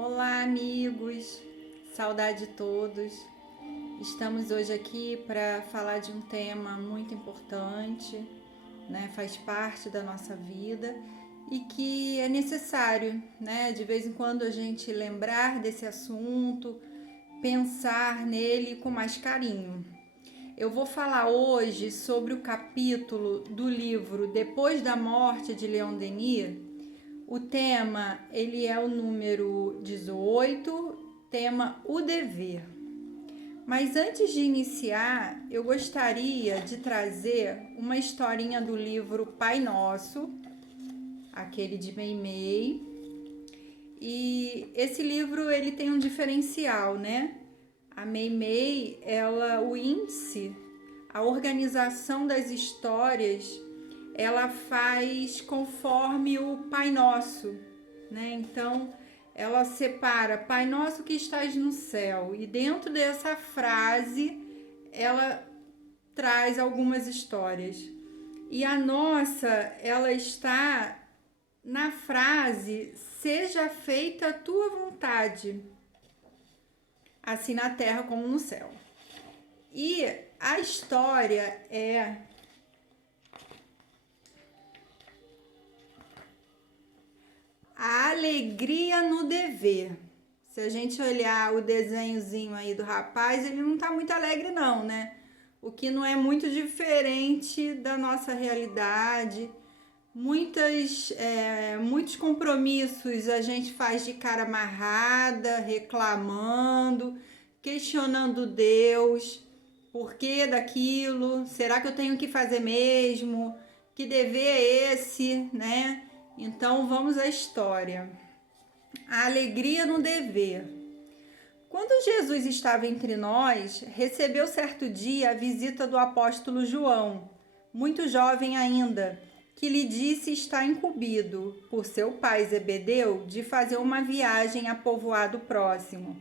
Olá, amigos, saudade de todos. Estamos hoje aqui para falar de um tema muito importante, né? Faz parte da nossa vida e que é necessário, né? De vez em quando a gente lembrar desse assunto, pensar nele com mais carinho. Eu vou falar hoje sobre o capítulo do livro Depois da Morte de Leon Denis. O tema, ele é o número 18, tema O Dever. Mas antes de iniciar, eu gostaria de trazer uma historinha do livro Pai Nosso, aquele de Meimei. E esse livro, ele tem um diferencial, né? A Meimei, o índice, a organização das histórias, ela faz conforme o Pai Nosso, né? Então, ela separa Pai Nosso que estás no céu, e dentro dessa frase, ela traz algumas histórias. E a nossa, ela está na frase: seja feita a tua vontade, assim na terra como no céu. E a história é a alegria no dever. Se a gente olhar o desenhozinho aí do rapaz, ele não tá muito alegre não, né? O que não é muito diferente da nossa realidade. Muitos compromissos a gente faz de cara amarrada, reclamando, questionando Deus, por que daquilo, será que eu tenho que fazer mesmo? Que dever é esse, né? Então vamos à história. A alegria no dever. Quando Jesus estava entre nós, recebeu certo dia a visita do apóstolo João, muito jovem ainda, que lhe disse estar incumbido, por seu pai Zebedeu, de fazer uma viagem a povoado próximo.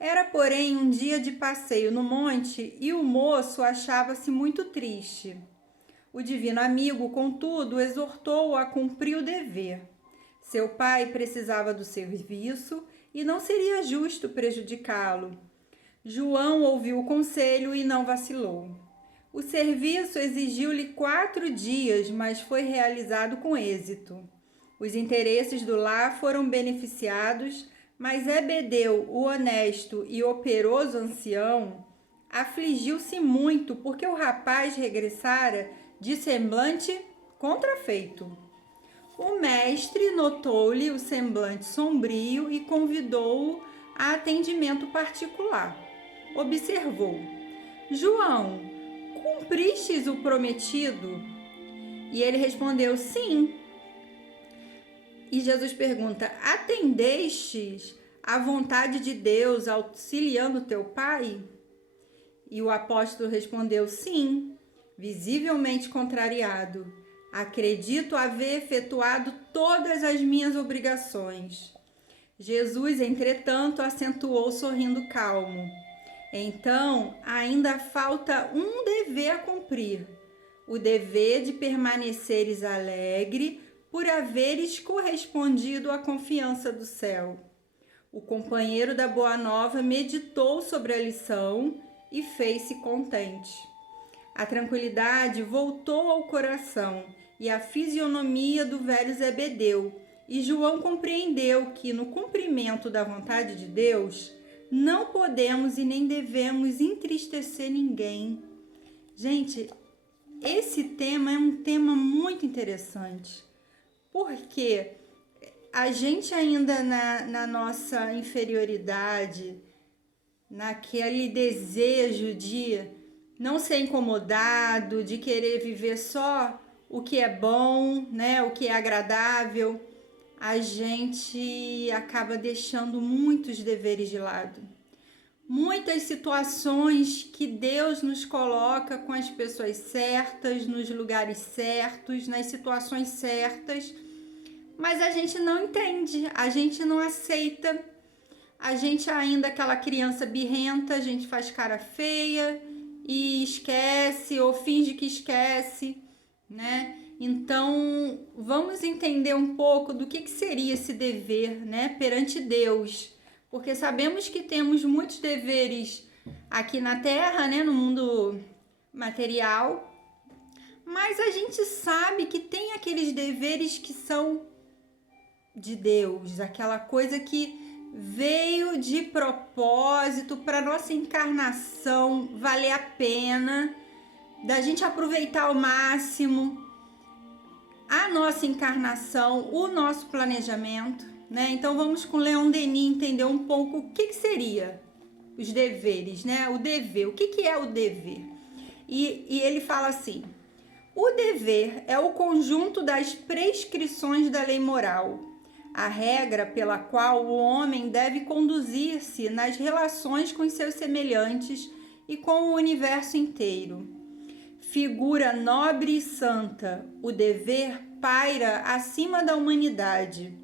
Era, porém, um dia de passeio no monte e o moço achava-se muito triste. O divino amigo, contudo, exortou-o a cumprir o dever. Seu pai precisava do serviço e não seria justo prejudicá-lo. João ouviu o conselho e não vacilou. O serviço exigiu-lhe 4 dias, mas foi realizado com êxito. Os interesses do lar foram beneficiados, mas Zebedeu, o honesto e operoso ancião, afligiu-se muito porque o rapaz regressara de semblante contrafeito. O mestre notou-lhe o semblante sombrio e convidou-o a atendimento particular. Observou: João, cumpristes o prometido? E ele respondeu: sim. E Jesus pergunta: atendestes à vontade de Deus auxiliando teu pai? E o apóstolo respondeu: sim. Visivelmente contrariado, acredito haver efetuado todas as minhas obrigações. Jesus, entretanto, acentuou sorrindo calmo. Então, ainda falta um dever a cumprir, o dever de permaneceres alegre por haveres correspondido à confiança do céu. O companheiro da Boa Nova meditou sobre a lição e fez-se contente. A tranquilidade voltou ao coração e à fisionomia do velho Zebedeu, e João compreendeu que, no cumprimento da vontade de Deus, não podemos e nem devemos entristecer ninguém. Gente, esse tema é um tema muito interessante, porque a gente ainda na nossa inferioridade, naquele desejo de não ser incomodado, de querer viver só o que é bom, né, o que é agradável, a gente acaba deixando muitos deveres de lado. Muitas situações que Deus nos coloca com as pessoas certas, nos lugares certos, nas situações certas, mas a gente não entende, a gente não aceita, a gente ainda é aquela criança birrenta, a gente faz cara feia e esquece ou finge que esquece, né? Então, vamos entender um pouco do que seria esse dever, né, perante Deus. Porque sabemos que temos muitos deveres aqui na Terra, né, no mundo material, mas a gente sabe que tem aqueles deveres que são de Deus, aquela coisa que veio de propósito para nossa encarnação valer a pena, da gente aproveitar ao máximo a nossa encarnação, o nosso planejamento, né? Então vamos com Leon Denis entender um pouco o que seria os deveres, né? O dever, o que é o dever? E ele fala assim: o dever é o conjunto das prescrições da lei moral, a regra pela qual o homem deve conduzir-se nas relações com seus semelhantes e com o universo inteiro. Figura nobre e santa, o dever paira acima da humanidade,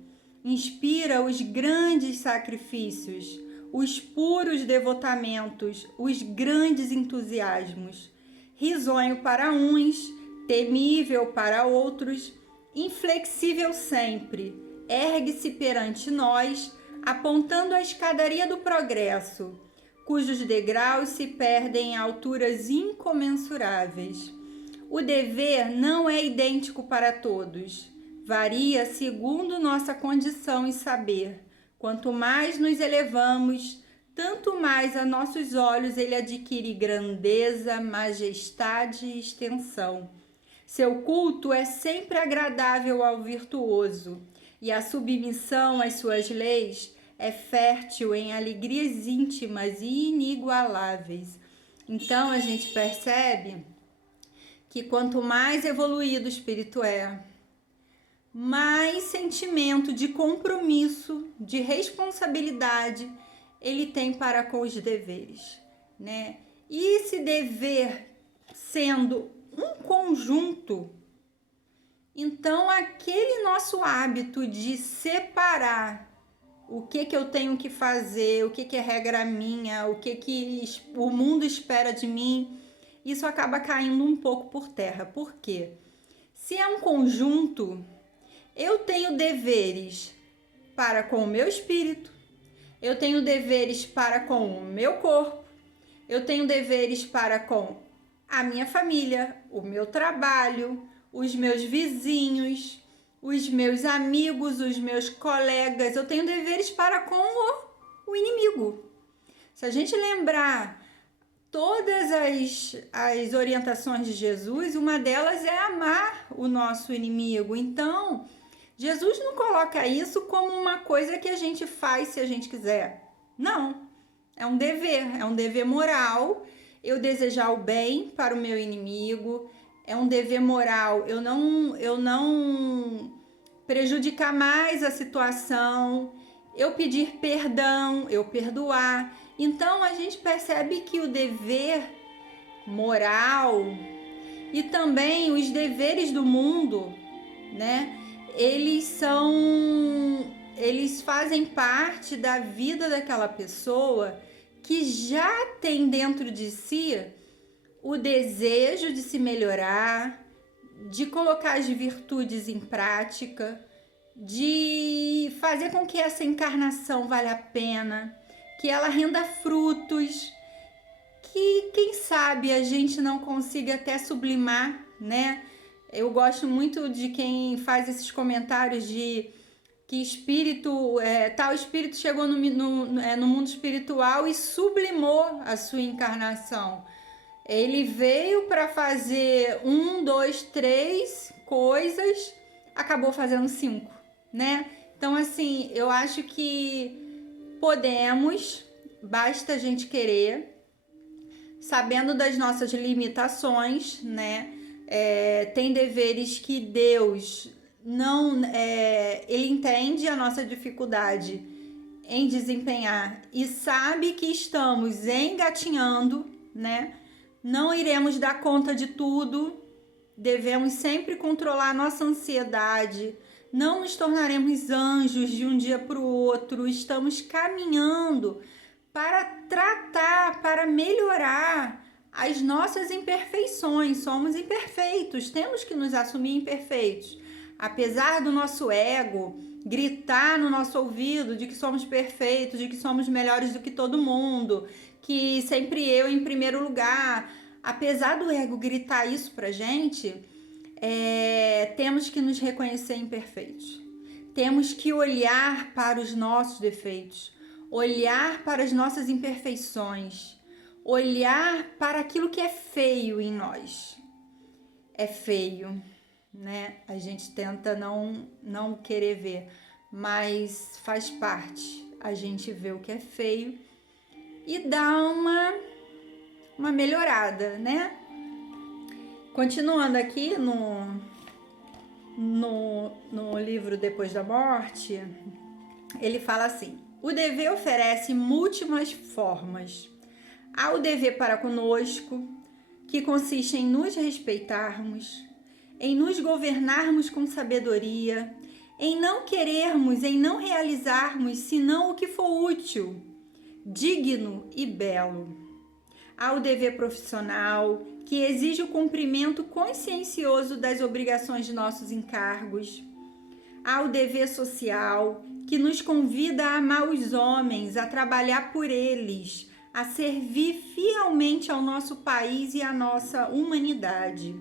inspira os grandes sacrifícios, os puros devotamentos, os grandes entusiasmos, risonho para uns, temível para outros, inflexível sempre, ergue-se perante nós, apontando a escadaria do progresso, cujos degraus se perdem em alturas incomensuráveis. O dever não é idêntico para todos, varia segundo nossa condição e saber. Quanto mais nos elevamos, tanto mais a nossos olhos ele adquire grandeza, majestade e extensão. Seu culto é sempre agradável ao virtuoso, e a submissão às suas leis é fértil em alegrias íntimas e inigualáveis. Então a gente percebe que quanto mais evoluído o espírito é, mais sentimento de compromisso, de responsabilidade ele tem para com os deveres, né? E esse dever sendo um conjunto, então aquele nosso hábito de separar o que eu tenho que fazer, o que é regra minha, o que o mundo espera de mim, isso acaba caindo um pouco por terra. Por quê? Se é um conjunto, eu tenho deveres para com o meu espírito, eu tenho deveres para com o meu corpo, eu tenho deveres para com a minha família, o meu trabalho, os meus vizinhos, os meus amigos, os meus colegas, eu tenho deveres para com o inimigo. Se a gente lembrar todas as orientações de Jesus, uma delas é amar o nosso inimigo. Então, Jesus não coloca isso como uma coisa que a gente faz se a gente quiser. Não, é um dever moral eu desejar o bem para o meu inimigo, é um dever moral eu não prejudicar mais a situação, eu pedir perdão, eu perdoar. Então a gente percebe que o dever moral e também os deveres do mundo, né? Eles fazem parte da vida daquela pessoa que já tem dentro de si o desejo de se melhorar, de colocar as virtudes em prática, de fazer com que essa encarnação valha a pena, que ela renda frutos, que quem sabe a gente não consiga até sublimar, né? Eu gosto muito de quem faz esses comentários de que tal espírito chegou no mundo espiritual e sublimou a sua encarnação. Ele veio para fazer 1, 2, 3 coisas, acabou fazendo 5, né? Então, assim, eu acho que podemos, basta a gente querer, sabendo das nossas limitações, né? Tem deveres que Deus não, ele entende a nossa dificuldade em desempenhar e sabe que estamos engatinhando, né? Não iremos dar conta de tudo, devemos sempre controlar a nossa ansiedade, não nos tornaremos anjos de um dia para o outro, estamos caminhando para tratar, para melhorar as nossas imperfeições. Somos imperfeitos, temos que nos assumir imperfeitos. Apesar do nosso ego gritar no nosso ouvido de que somos perfeitos, de que somos melhores do que todo mundo, que sempre eu em primeiro lugar, apesar do ego gritar isso pra gente, temos que nos reconhecer imperfeitos. Temos que olhar para os nossos defeitos, olhar para as nossas imperfeições, olhar para aquilo que é feio em nós. É feio, né? A gente tenta não querer ver, mas faz parte. A gente vê o que é feio e dá uma melhorada, né? Continuando aqui no livro Depois da Morte, ele fala assim: o dever oferece múltiplas formas. Há o dever para conosco, que consiste em nos respeitarmos, em nos governarmos com sabedoria, em não querermos, em não realizarmos senão o que for útil, digno e belo. Há o dever profissional, que exige o cumprimento consciencioso das obrigações de nossos encargos. Há o dever social, que nos convida a amar os homens, a trabalhar por eles, a servir fielmente ao nosso país e à nossa humanidade.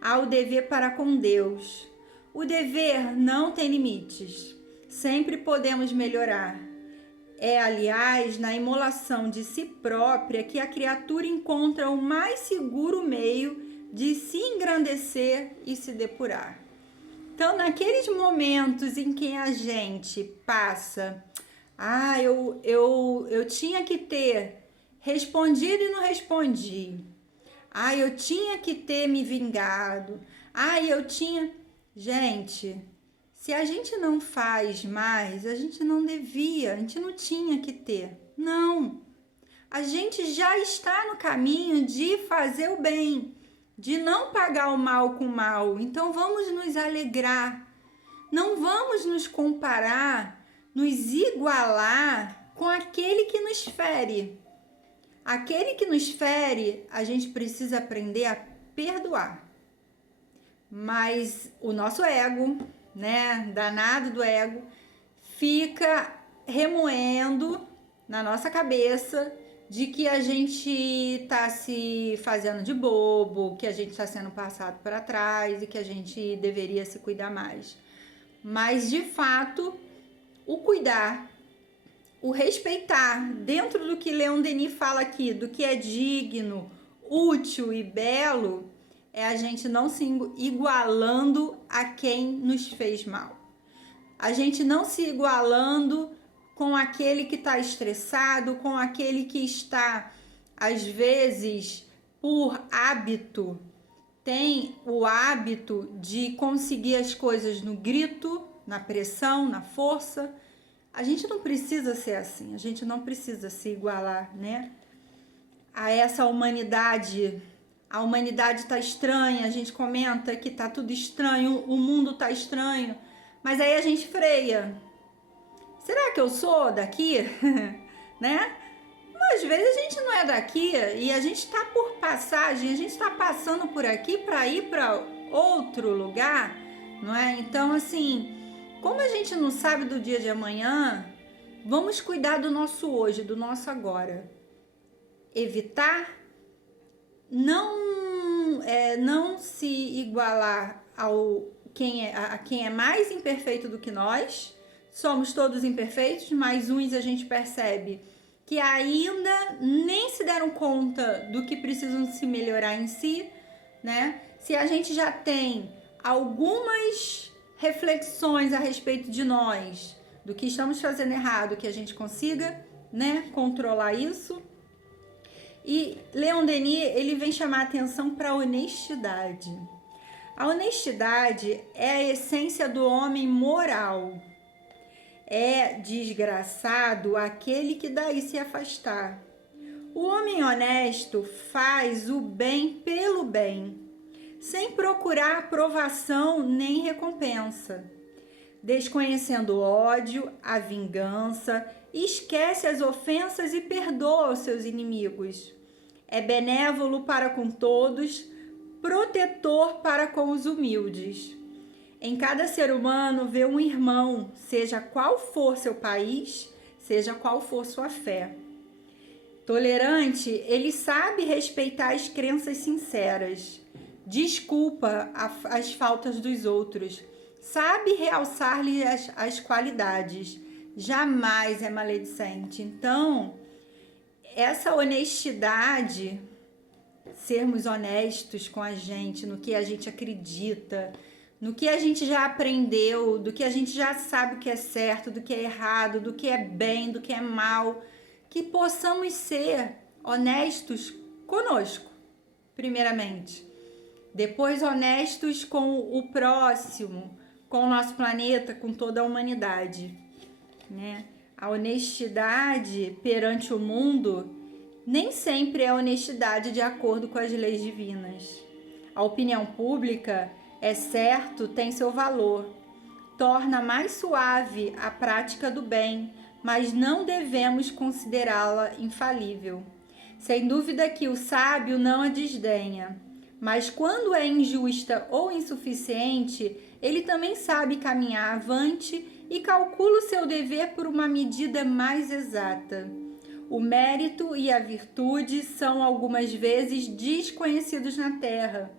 Há o dever para com Deus. O dever não tem limites. Sempre podemos melhorar. É, aliás, na imolação de si própria que a criatura encontra o mais seguro meio de se engrandecer e se depurar. Então, naqueles momentos em que a gente passa, eu tinha que ter respondido e não respondi. Eu tinha que ter me vingado. Eu tinha... Gente, se a gente não faz mais, a gente não devia, a gente não tinha que ter. Não. A gente já está no caminho de fazer o bem, de não pagar o mal com o mal. Então vamos nos alegrar. Não vamos nos comparar, nos igualar com aquele que nos fere. Aquele que nos fere, a gente precisa aprender a perdoar. Mas o nosso ego, né, danado do ego, fica remoendo na nossa cabeça de que a gente tá se fazendo de bobo, que a gente está sendo passado para trás e que a gente deveria se cuidar mais. Mas, de fato, o cuidar, o respeitar, dentro do que Leon Denis fala aqui, do que é digno, útil e belo, é a gente não se igualando a quem nos fez mal. A gente não se igualando com aquele que está estressado, com aquele que está, às vezes, por hábito, tem o hábito de conseguir as coisas no grito, na pressão, na força. A gente não precisa ser assim, a gente não precisa se igualar, né? A essa humanidade. A humanidade está estranha, a gente comenta que está tudo estranho, o mundo está estranho, mas aí a gente freia. Será que eu sou daqui? Né? Às vezes a gente não é daqui e a gente está por passagem, a gente está passando por aqui para ir para outro lugar, não é? Então, assim, como a gente não sabe do dia de amanhã, vamos cuidar do nosso hoje, do nosso agora. Evitar não se igualar a quem é mais imperfeito do que nós. Somos todos imperfeitos, mas uns a gente percebe que ainda nem se deram conta do que precisam se melhorar em si, né? Se a gente já tem algumas reflexões a respeito de nós, do que estamos fazendo errado, que a gente consiga, né, controlar isso. E Leon Denis, ele vem chamar a atenção para a honestidade. A honestidade é a essência do homem moral. É desgraçado aquele que daí se afastar. O homem honesto faz o bem pelo bem, sem procurar aprovação nem recompensa. Desconhecendo o ódio, a vingança, esquece as ofensas e perdoa os seus inimigos. é benévolo para com todos, protetor para com os humildes. Em cada ser humano vê um irmão, seja qual for seu país, seja qual for sua fé. Tolerante, ele sabe respeitar as crenças sinceras, desculpa as faltas dos outros, sabe realçar-lhe as qualidades, jamais é maledicente. Então, essa honestidade, sermos honestos com a gente, no que a gente acredita, no que a gente já aprendeu, do que a gente já sabe o que é certo, do que é errado, do que é bem, do que é mal, que possamos ser honestos conosco, primeiramente. Depois honestos com o próximo, com o nosso planeta, com toda a humanidade, né? A honestidade perante o mundo nem sempre é honestidade de acordo com as leis divinas. A opinião pública, é certo, tem seu valor. Torna mais suave a prática do bem, mas não devemos considerá-la infalível. Sem dúvida que o sábio não a desdenha, mas quando é injusta ou insuficiente, ele também sabe caminhar avante e calcula o seu dever por uma medida mais exata. O mérito e a virtude são algumas vezes desconhecidos na terra.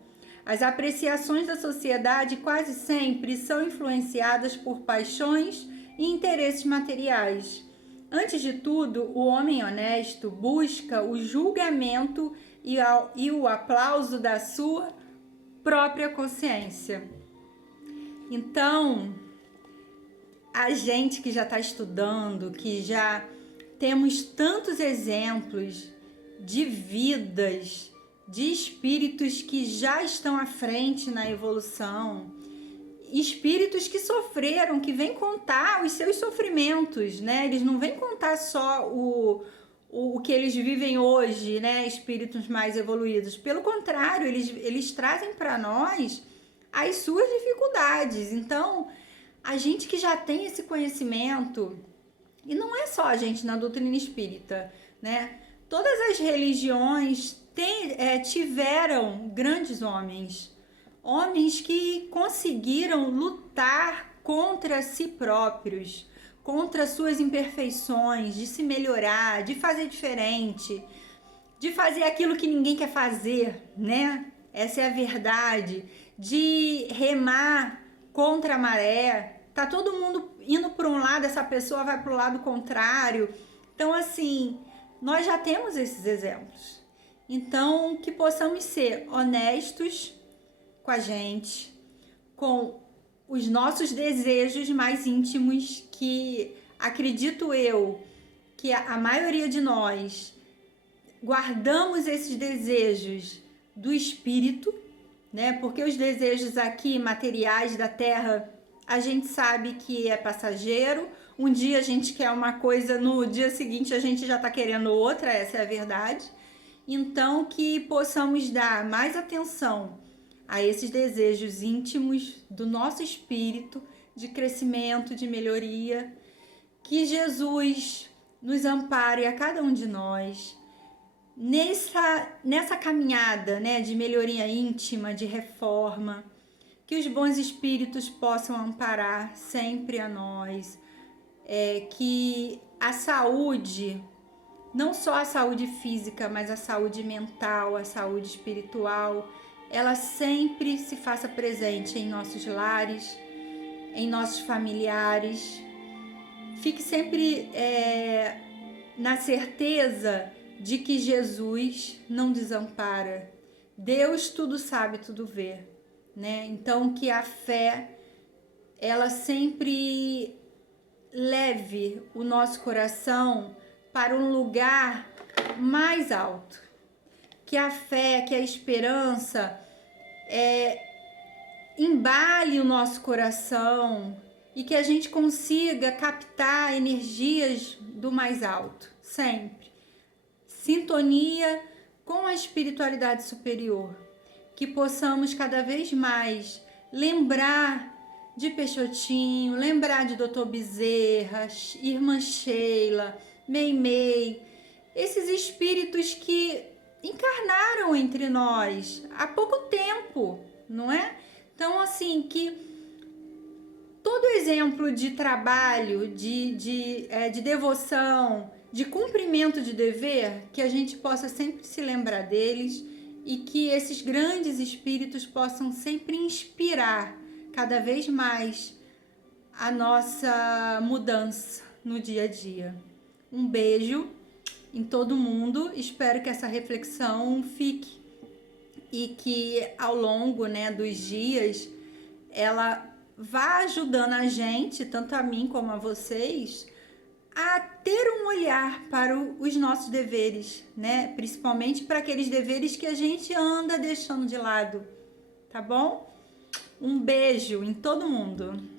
As apreciações da sociedade quase sempre são influenciadas por paixões e interesses materiais. Antes de tudo, o homem honesto busca o julgamento e o aplauso da sua própria consciência. Então, a gente que já está estudando, que já temos tantos exemplos de vidas, de espíritos que já estão à frente na evolução, espíritos que sofreram, que vêm contar os seus sofrimentos, né? Eles não vêm contar só o que eles vivem hoje, né? Espíritos mais evoluídos. Pelo contrário, eles trazem para nós as suas dificuldades. Então, a gente que já tem esse conhecimento, e não é só a gente na doutrina espírita, né? Todas as religiões tiveram grandes homens que conseguiram lutar contra si próprios, contra suas imperfeições, de se melhorar, de fazer diferente, de fazer aquilo que ninguém quer fazer, né? Essa é a verdade, de remar contra a maré. Tá todo mundo indo para um lado, essa pessoa vai para o lado contrário. Então, assim, nós já temos esses exemplos. Então, que possamos ser honestos com a gente, com os nossos desejos mais íntimos, que acredito eu que a maioria de nós guardamos esses desejos do espírito, né? Porque os desejos aqui materiais da terra, a gente sabe que é passageiro. Um dia a gente quer uma coisa, no dia seguinte a gente já está querendo outra, essa é a verdade. Então, que possamos dar mais atenção a esses desejos íntimos do nosso espírito, de crescimento, de melhoria. Que Jesus nos ampare a cada um de nós nessa caminhada, né, de melhoria íntima, de reforma. Que os bons espíritos possam amparar sempre a nós. Que a saúde, não só a saúde física, mas a saúde mental, a saúde espiritual, ela sempre se faça presente em nossos lares, em nossos familiares. Fique sempre na certeza de que Jesus não desampara. Deus tudo sabe, tudo vê, né? Então, que a fé, ela sempre leve o nosso coração para um lugar mais alto. Que a fé, que a esperança embale o nosso coração e que a gente consiga captar energias do mais alto, sempre. Sintonia com a espiritualidade superior. Que possamos cada vez mais lembrar de Peixotinho, lembrar de Dr. Bezerra, Irmã Sheila, Meimei, esses espíritos que encarnaram entre nós há pouco tempo, não é? Então, assim, que todo exemplo de trabalho, de devoção, de cumprimento de dever, que a gente possa sempre se lembrar deles e que esses grandes espíritos possam sempre inspirar cada vez mais a nossa mudança no dia a dia. Um beijo em todo mundo, espero que essa reflexão fique e que ao longo, né, dos dias ela vá ajudando a gente, tanto a mim como a vocês, a ter um olhar para os nossos deveres, né? Principalmente para aqueles deveres que a gente anda deixando de lado, tá bom? Um beijo em todo mundo.